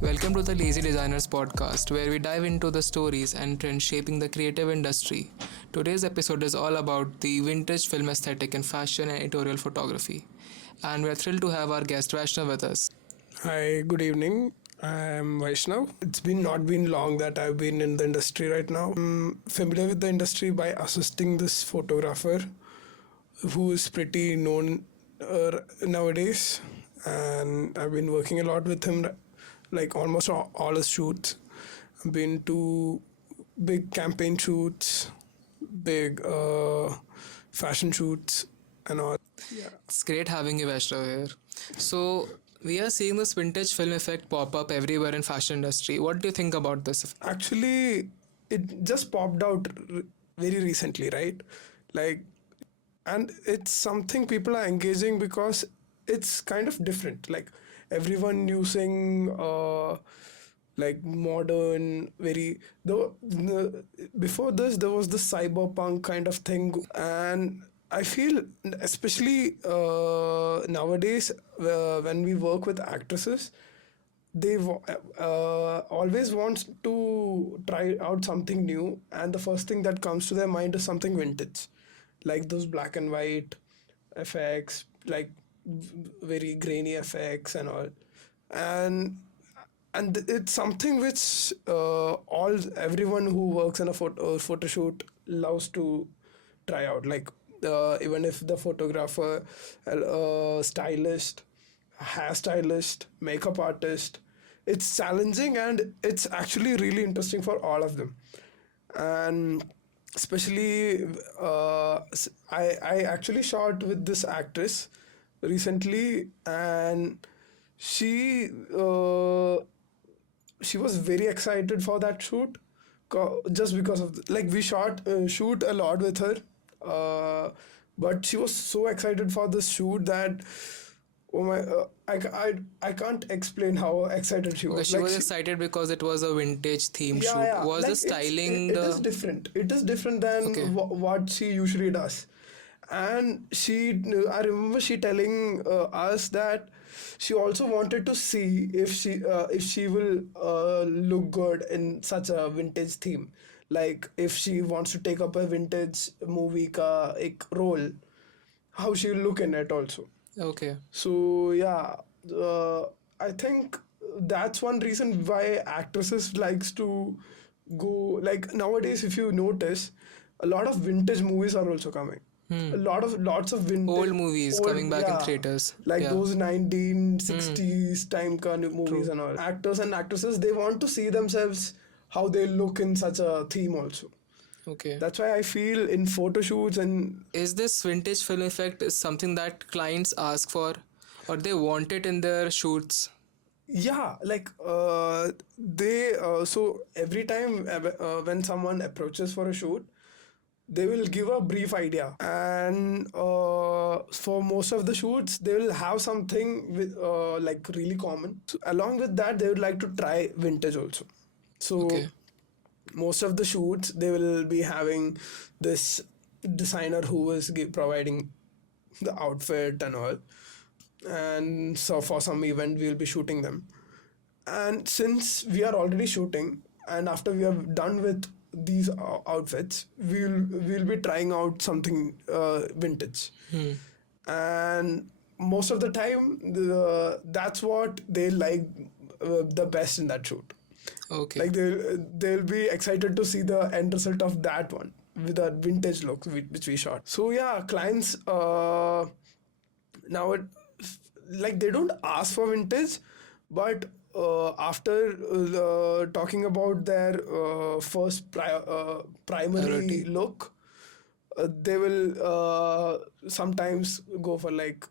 Welcome to the Lazy Designers podcast, where we dive into the stories and trends shaping the creative industry. Today's episode is all about the vintage film aesthetic in fashion and editorial photography. And we're thrilled to have our guest Vaishnav with us. Hi, good evening. I'm Vaishnav. It's been not been long that I've been in the industry right now. I'm familiar with the industry by assisting this photographer who is pretty known nowadays, and I've been working a lot with him, like almost all his shoots. I've been to big campaign shoots, big fashion shoots, and all. Yeah. It's great having you, Vaishnav, here. So, we are seeing this vintage film effect pop up everywhere in fashion industry. What do you think about this? Actually, it just popped out very recently, right? Like, and it's something people are engaging because it's kind of different. Like everyone using like modern, very before this there was the cyberpunk kind of thing, and I feel especially nowadays when we work with actresses, they always want to try out something new, and the first thing that comes to their mind is something vintage, like those black and white effects, like very grainy effects and all. And and it's something which all everyone who works in a photo shoot loves to try out, like even if the photographer, stylist, hairstylist, makeup artist, it's challenging and it's actually really interesting for all of them. And especially I actually shot with this actress recently, and she uh, she was very excited for that shoot, just because of like we shoot a lot with her, but she was so excited for this shoot that oh my, I can't explain how excited she Because was. she was excited because it was a vintage theme shoot. Yeah, Was like the styling it is different. It is different than Okay. what she usually does. And I remember she telling us that she also wanted to see if she will look good in such a vintage theme. Like if she wants to take up a vintage movie ka ek role, how she will look in it also. Okay. So yeah, I think that's one reason why actresses likes to go, like nowadays. If you notice, a lot of vintage movies are also coming. Lots of vintage Old movies coming back in theaters. like Yeah. those 1960s time kind of movies. True. And all. Actors and actresses, they want to see themselves how they look in such a theme also. Okay. That's why I feel in photo shoots and Is this vintage film effect is something that clients ask for or they want it in their shoots? yeah, like they so every time when someone approaches for a shoot, they will give a brief idea, and for most of the shoots they will have something with like really common. So along with that, they would like to try vintage also. So Okay. most of the shoots, they will be having this designer who is providing the outfit and all, and so for some event we'll be shooting them. And since we are already shooting, and after we are done with these outfits, we'll be trying out something vintage. And most of the time that's what they like the best in that shoot. Okay. Like they'll be excited to see the end result of that one with a vintage look which we shot. So yeah, clients now it, like they don't ask for vintage, but after talking about their first primary Priority. look, they will sometimes go for like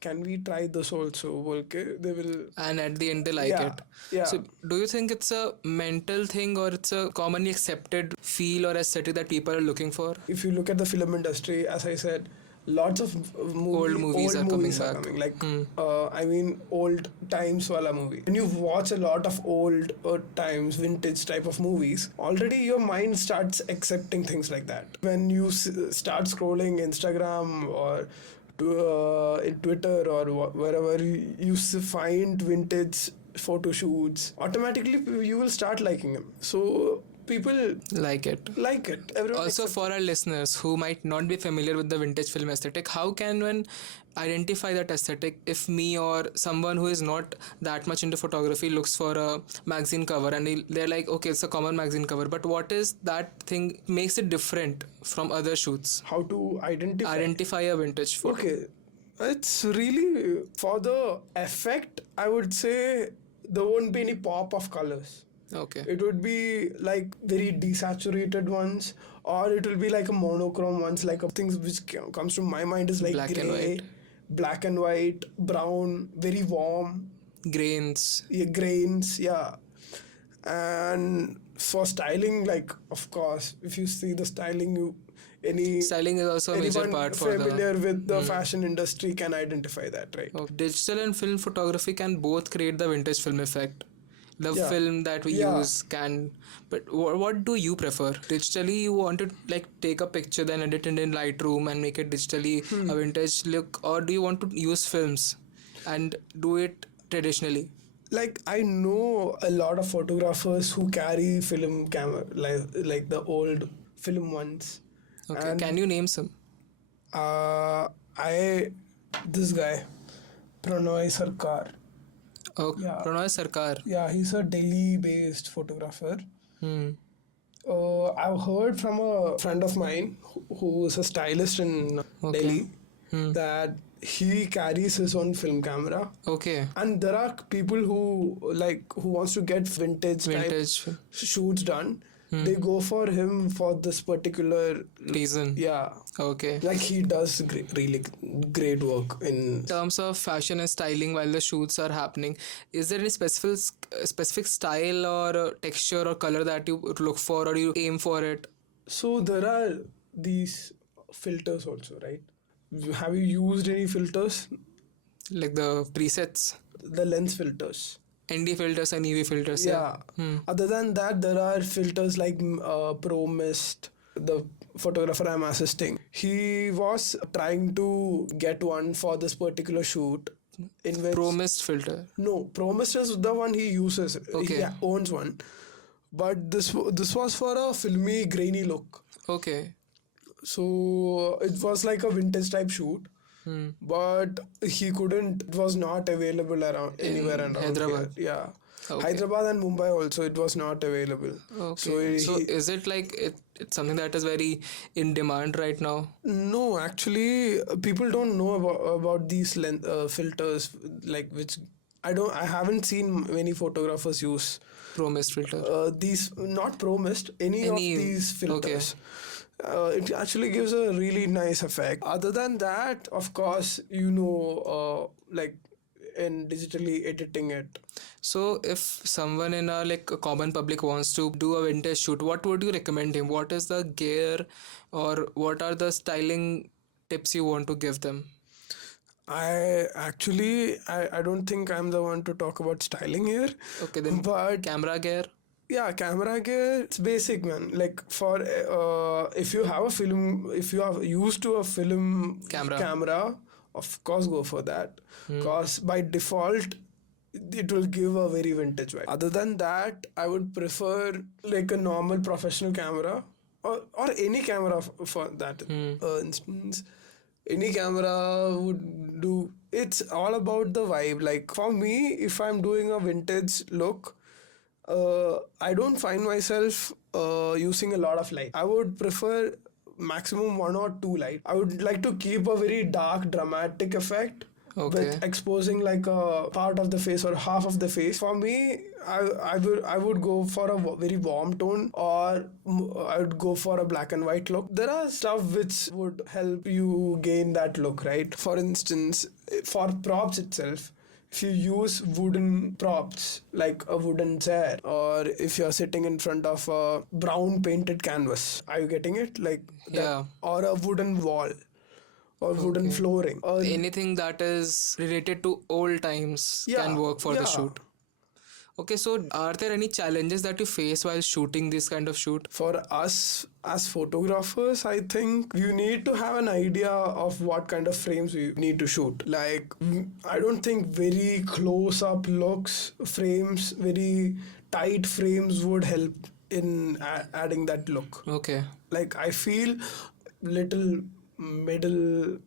can we try this also, okay, they will. And at the end they like Yeah, it. yeah. So do you think it's a mental thing or it's a commonly accepted feel or aesthetic that people are looking for? If you look at the film industry, as I said, lots of Old movies are coming back. coming. Like, I mean, old times wala movie. When you watch a lot of old times, vintage type of movies, already your mind starts accepting things like that. When you start scrolling Instagram or in Twitter or wherever you find vintage photo shoots, automatically you will start liking them. So people Like it. like it. Everyone Also, accepts for our listeners who might not be familiar with the vintage film aesthetic, how can one identify that aesthetic if me or someone who is not that much into photography looks for a magazine cover and they're like, okay, it's a common magazine cover, but what is that thing makes it different from other shoots? how to Identify a vintage photo. Okay, it's really for the effect. I would say there won't be any pop of colors. Okay. It would be like very desaturated ones, or it will be like a monochrome ones. Like things which comes to my mind is like Black and gray, white. black and white, brown, very warm, Grains. yeah, grains, yeah. And for styling, like of course, if you see the styling, Styling is also a major anyone part for familiar the. with the fashion industry can identify that, right? Okay. Digital and film photography can both create the vintage film effect. The Yeah. film that we Yeah. use can, but what do you prefer? Digitally, you want to like take a picture, then edit it in Lightroom and make it digitally a vintage look, or do you want to use films and do it traditionally? Like I know a lot of photographers who carry film camera, like the old film ones. Okay, And can you name some? I this guy Pranoy Sarkar. Oh, Yeah. Pranay Sarkar. Yeah, he's a Delhi-based photographer. Hmm. I've heard from a friend of mine who is a stylist in Okay. Delhi that he carries his own film camera. Okay. And there are people who wants to get vintage type Vintage film. shoots done. They go for him for this particular Reason. yeah. Okay. Like he does really great work in. In terms of fashion and styling while the shoots are happening, is there any specific style or texture or color that you look for or you aim for it? So there are these filters also, right? Have you used any filters? Like the presets, The lens filters. ND filters and EV filters. Yeah. Other than that, there are filters like Pro Mist. The photographer I'm assisting, he was trying to get one for this particular shoot. In which Pro Mist filter. no, Pro Mist is the one he uses. Okay. He owns one, but this was for a filmy, grainy look. Okay. So it was like a vintage type shoot. But he couldn't. It was not available around anywhere around Hyderabad. here. Yeah, Okay. Hyderabad and Mumbai also. It was not available. Okay. So, he- is it like it's something that is very in demand right now? No, actually, people don't know about these filters. Like which I haven't seen many photographers use Pro Mist filter. these. Not Pro Mist. Any of these filters. It actually gives a really nice effect. Other than that, of course, like in digitally editing it. So if someone in a like a common public wants to do a vintage shoot, what would you recommend him? What is the gear or what are the styling tips you want to give them? I don't think I'm the one to talk about styling here. Okay, then But camera gear. yeah, camera gear, it's basic, man. Like for if you have a film, if you are used to a film Camera. of course go for that. Because by default, it will give a very vintage vibe. Other than that, I would prefer like a normal professional camera or any camera for that instance. Any camera would do. It's all about the vibe. Like for me, if I'm doing a vintage look, I don't find myself using a lot of light. I would prefer maximum 1 or 2 light. I would like to keep a very dark, dramatic effect Okay. with exposing like a part of the face or half of the face. For me, I would go for a very warm tone, or I would go for a black and white look. There are stuff which would help you gain that look, right? For instance, for props itself, if you use wooden props like a wooden chair, or if you're sitting in front of a brown painted canvas, are you getting it? Like that, Yeah. or a wooden wall or wooden flooring. Anything that is related to old times can work for the yeah. shoot. Okay, so are there any challenges that you face while shooting this kind of shoot? For us as photographers, I think you need to have an idea of what kind of frames we need to shoot. Like, I don't think very close up looks, frames, very tight frames would help in adding that look. Okay. Like, I feel little middle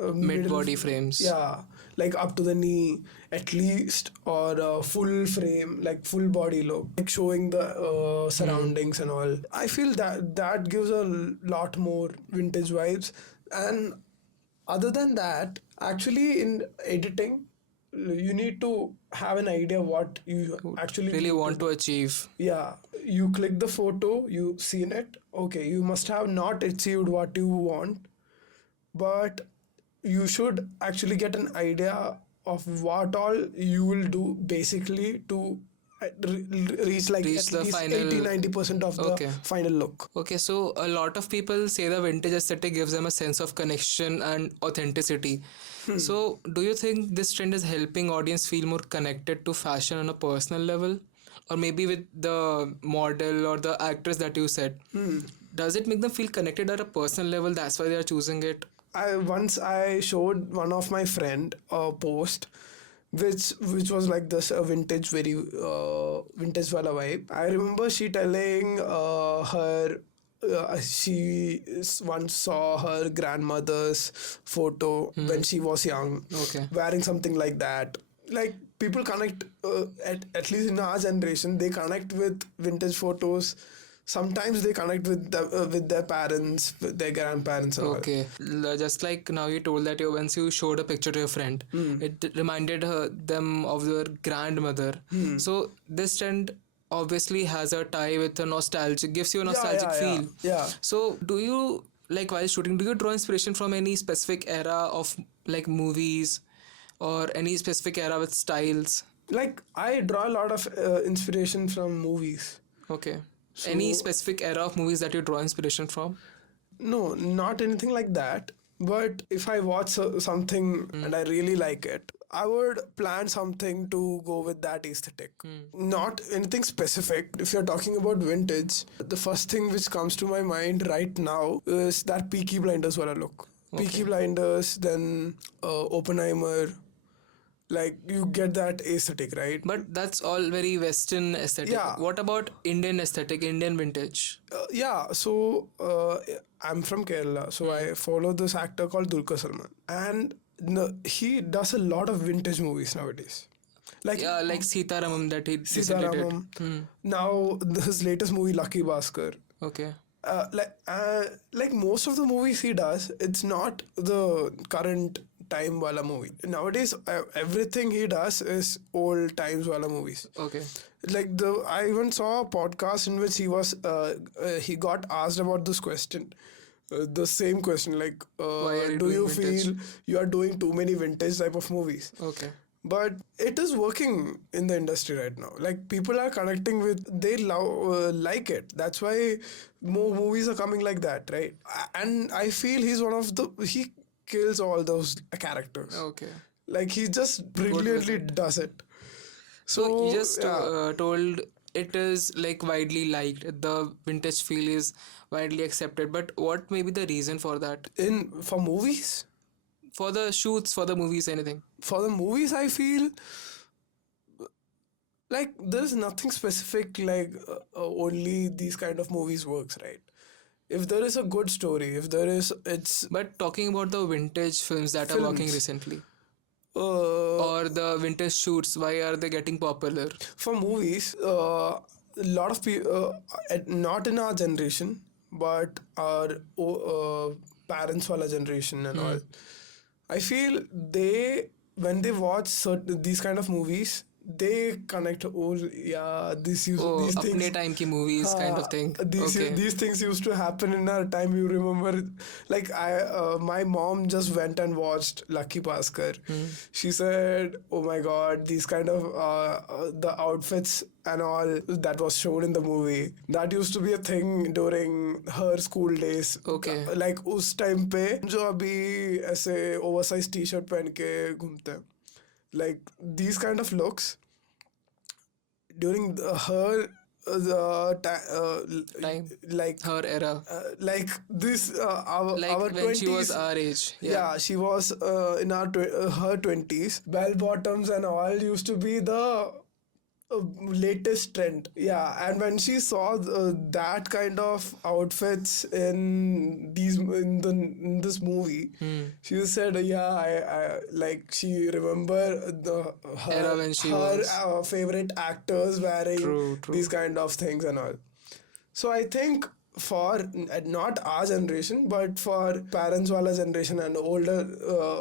Mid middle, body frames. yeah, like up to the knee at least, or a full frame, like full body look, like showing the surroundings and all. I feel that that gives a lot more vintage vibes. And other than that, actually in editing, you need to have an idea what you actually Really need want to to do. achieve. Yeah, you click the photo, you seen it. Okay, you must have not achieved what you want, but you should actually get an idea of what all you will do basically to reach like Reach at the least final. 80-90% of the Okay. final look. Okay, so a lot of people say the vintage aesthetic gives them a sense of connection and authenticity. So, do you think this trend is helping audience feel more connected to fashion on a personal level? Or maybe with the model or the actress that you said? Does it make them feel connected at a personal level? That's why they are choosing it? I showed one of my friend a post which was like this a vintage, very vintage wala vibe. I remember she telling her once saw her grandmother's photo when she was young, Okay. wearing something like that. Like people connect, at least in our generation, they connect with vintage photos. Sometimes they connect with their parents, with their grandparents and all. Okay. Just like now you told that you once you showed a picture to your friend, it reminded them of their grandmother. So this trend obviously has a tie with a nostalgic, gives you a nostalgic feel. Yeah. So do you like while shooting, do you draw inspiration from any specific era of like movies or any specific era with styles? Like I draw a lot of inspiration from movies. Okay. Any So specific era of movies that you draw inspiration from? no, not anything like that. But if I watch something and I really like it, I would plan something to go with that aesthetic. Not anything specific. If you're talking about vintage, the first thing which comes to my mind right now is that Peaky Blinders wala look. Peaky Blinders, then Oppenheimer. Like you get that aesthetic, right? But that's all very Western aesthetic. Yeah. What about Indian aesthetic, Indian vintage? Yeah, so I'm from Kerala, so I follow this actor called Dulquer Salman, and he does a lot of vintage movies nowadays. Like Yeah, like Sita Ramam that he recently did. Sitaramam. Now his latest movie Lucky Bhaskar. Okay. Like most of the movies he does, it's not the current time wala movie. Nowadays, everything he does is old times wala movies. Okay. Like I even saw a podcast in which he got asked about this question, the same question, like Why are you do doing you vintage? feel you are doing too many vintage type of movies? Okay. But it is working in the industry right now. Like people are connecting with, they love like it. That's why more movies are coming like that, right? And I feel he's one of he kills all those characters. Okay. Like he just brilliantly does it. So you just yeah. told it is like widely liked. The vintage feel is widely accepted. But what may be the reason for that? For movies, For the shoots, for the movies, anything? I feel like there's nothing specific, like only these kind of movies works, right? If there is a good story, if there is, it's But talking about the vintage films that are working Films. recently, uh, or the vintage shoots, why are they getting popular? for movies, a lot of people, not in our generation, but our parents' wala generation and all. I feel when they watch these kind of movies, they connect. Oh yeah, Oh, these apne things. time ki movies kind of thing. Okay. These things used to happen in our time. You remember, like my mom just went and watched Lucky Bhaskar. She said, "Oh my God, these kind of the outfits and all that was shown in the movie, that used to be a thing during her school days." Okay. Like उस time पे जो अभी ऐसे oversized t-shirt पहन के घूमते हैं, like these kind of looks. during her Time, like her era, like this like our when she was 20s. our age. Yeah, she was in her 20s. Bell bottoms and all used to be the latest trend. Yeah, and when she saw that kind of outfits in this movie, Hmm. she said, "Yeah, I like she remember the Era when she her was. favorite actors wearing True, true. these kind of things and all." So I think for not our generation, but for parents wala generation and older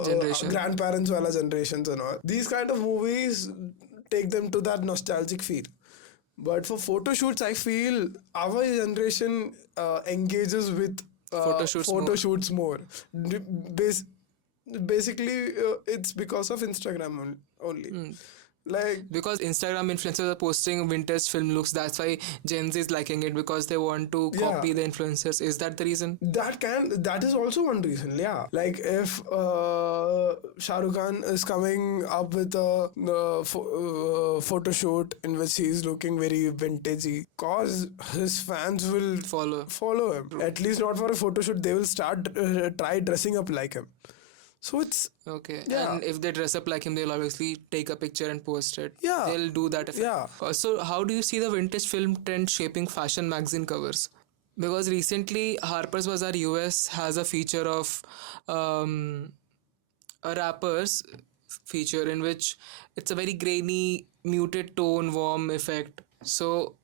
Generation. grandparents wala generations and all, these kind of movies take them to that nostalgic feel. But for photo shoots, I feel our generation engages with Photo shoots photo more. shoots more. D- bas- Basically, it's because of Instagram only. Hmm. Like, Because Instagram influencers are posting vintage film looks, that's why Gen Z is liking it because they want to yeah, copy the influencers. Is that the reason? that is also one reason. Yeah, like if Shah Rukh Khan is coming up with a photo shoot in which he is looking very vintagey, cause his fans will follow him. At least not for a photo shoot, they will start try dressing up like him. So it's Okay, yeah, and if they dress up like him, they'll obviously take a picture and post it. yeah, They'll do that. yeah. So, how do you see the vintage film trend shaping fashion magazine covers? Because recently, Harper's Bazaar US has a feature of um, a rapper's feature in which it's a very grainy, muted tone, warm effect. So,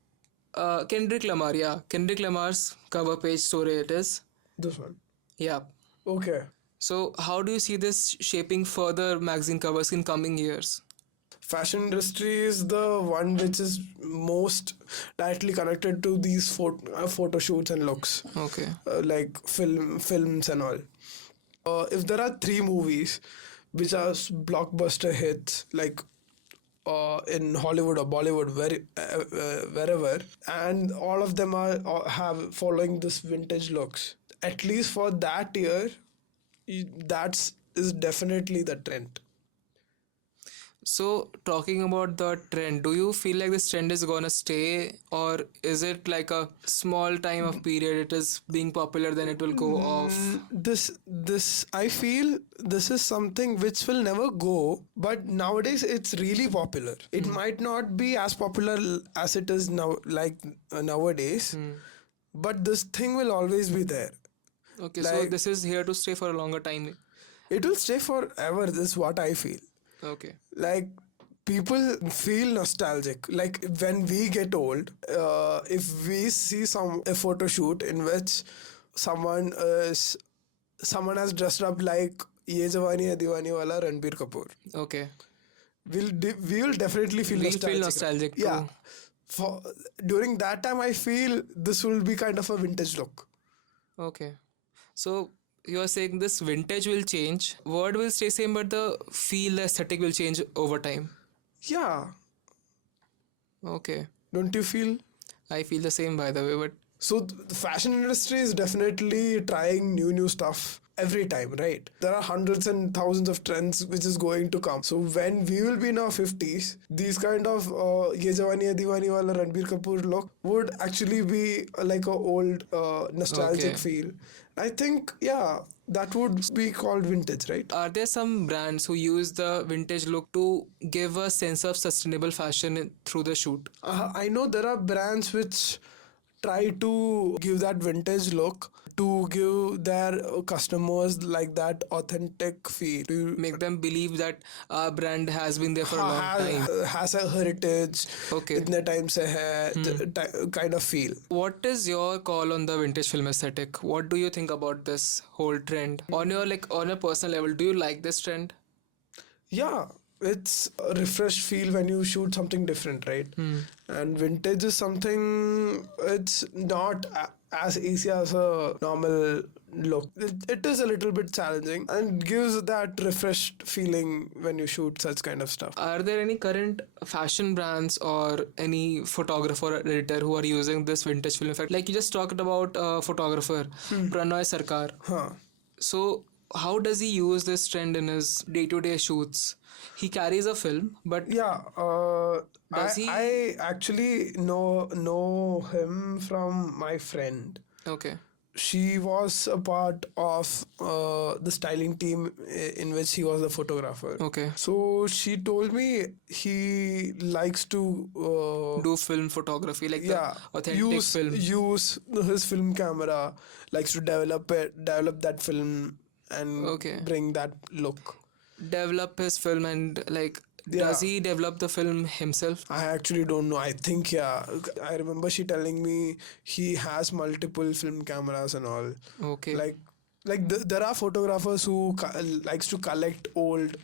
Kendrick Lamar's cover page story it is. This one. Yeah. Okay. So, how do you see this shaping further magazine covers in coming years? Fashion industry is the one which is most directly connected to these photo shoots and looks, Okay. like films and all. If there are three movies which are blockbuster hits, like in Hollywood or Bollywood, wherever, and all of them are have following this vintage looks. At least for that year, that's is definitely the trend. So, talking about the trend, do you feel like this trend is gonna stay, or is it like a small time of period? It is being popular, then it will go off. This I feel this is something which will never go, but nowadays it's really popular. It might not be as popular as it is now, like nowadays, but this thing will always be there. Okay, so Like, this is here to stay for a longer time. it will stay forever. This is what I feel. Okay. Like, people feel nostalgic. Like, when we get old, if we see a photo shoot in which someone is someone has dressed up like Ye Jawani Hai Diwani wala Ranbir Kapoor, Okay. we will definitely feel We'll nostalgic. feel nostalgic Yeah. too. For during that time, I feel this will be kind of a vintage look. Okay. So you are saying this vintage will change. Word will stay same, but the feel, the aesthetic will change over time. Yeah. Okay. Don't you feel? I feel the same by the way, but So the fashion industry is definitely trying new stuff every time, right? There are hundreds and thousands of trends which is going to come. So when we will be in our 50s, these kind of Ye Jawani Hai Diwani wala Ranbir Kapoor look would actually be like a old nostalgic okay. feel. I think, yeah, that would be called vintage, right? Are there some brands who use the vintage look to give a sense of sustainable fashion through the shoot? I know there are brands which try to give that vintage look to give their customers like that authentic feel. Make them believe that our brand has been there for a long time. Has a heritage. Okay. इतने time से है kind of feel. What is your call on the vintage film aesthetic? What do you think about this whole trend? On your personal level, do you like this trend? Yeah, it's a refreshed feel when you shoot something different, right? And vintage is something, it's not as easy as a normal look. It is a little bit challenging and gives that refreshed feeling when you shoot such kind of stuff. Are there any current fashion brands or any photographer or editor who are using this vintage film effect? Like you just talked about a photographer, Pranoy Sarkar. Huh. So how does he use this trend in his day-to-day shoots? He carries a film, but Yeah, does he? I actually know him from my friend. Okay. She was a part of the styling team in which he was the photographer. Okay. So she told me he likes to Do film photography, like yeah, the authentic film. use his film camera, likes to develop that film and Okay. bring that look. Develop his film and like, Yeah. does he develop the film himself? I actually don't know. I think yeah. I remember she telling me he has multiple film cameras and all. Okay. There are photographers who likes to collect old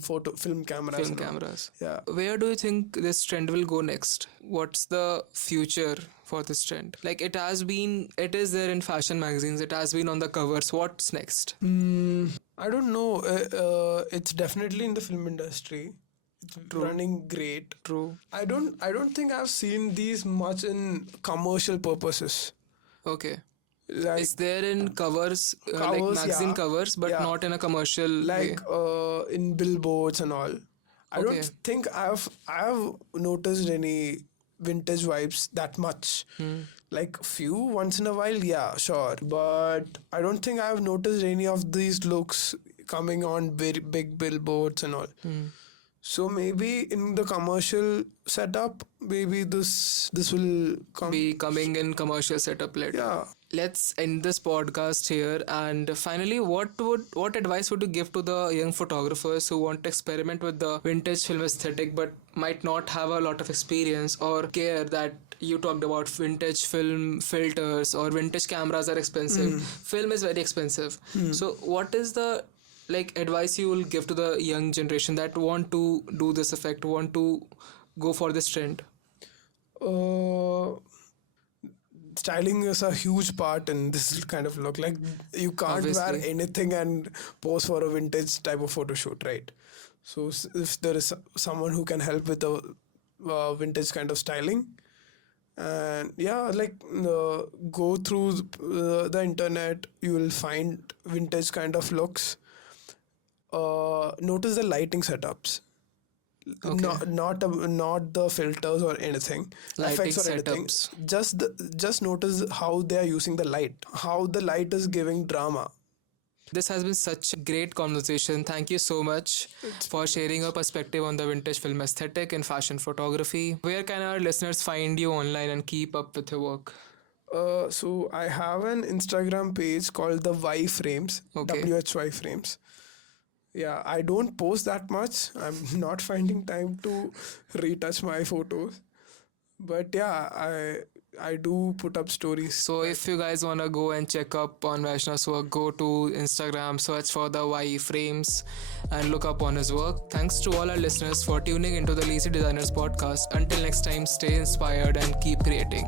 photo film cameras. Film and all. cameras. Yeah. Where do you think this trend will go next? What's the future for this trend? Like it is there in fashion magazines, it has been on the covers. What's next? I don't know. It's definitely in the film industry. It's running great. True. I don't think I've seen these much in commercial purposes. Okay. Like It's there in covers, like Covers, magazine yeah. covers, but Yeah. not in a commercial way. like in billboards and all. I Okay. don't think I've noticed any vintage vibes that much. Like few once in a while, yeah, sure. But I don't think I've noticed any of these looks coming on very big billboards and all. So maybe in the commercial setup, maybe this will come. Be coming in commercial setup later. Yeah. Let's end this podcast here. And finally, what advice would you give to the young photographers who want to experiment with the vintage film aesthetic but might not have a lot of experience or care that you talked about vintage film filters or vintage cameras are expensive. Film is very expensive. So what is the advice you will give to the young generation that want to do this effect, want to go for this trend? Styling is a huge part in this kind of look. Like you can't wear Obviously. anything and pose for a vintage type of photo shoot, right? So if there is someone who can help with a vintage kind of styling, and yeah, go through the internet, you will find vintage kind of looks. Notice the lighting setups. Okay. Not the filters or anything, Lighting effects or anything. setups. Just notice how they are using the light, how the light is giving drama. This has been such a great conversation. Thank you so much for sharing your perspective on the vintage film aesthetic and fashion photography. Where can our listeners find you online and keep up with your work? So I have an Instagram page called the Y Frames, Okay. WHY Frames. Yeah, I don't post that much. I'm not finding time to retouch my photos. But yeah, I do put up stories. So if you guys want to go and check up on Vaishnav's work, go to Instagram, search for the Y Frames and look up on his work. Thanks to all our listeners for tuning into the Lazy Designers podcast. Until next time, stay inspired and keep creating.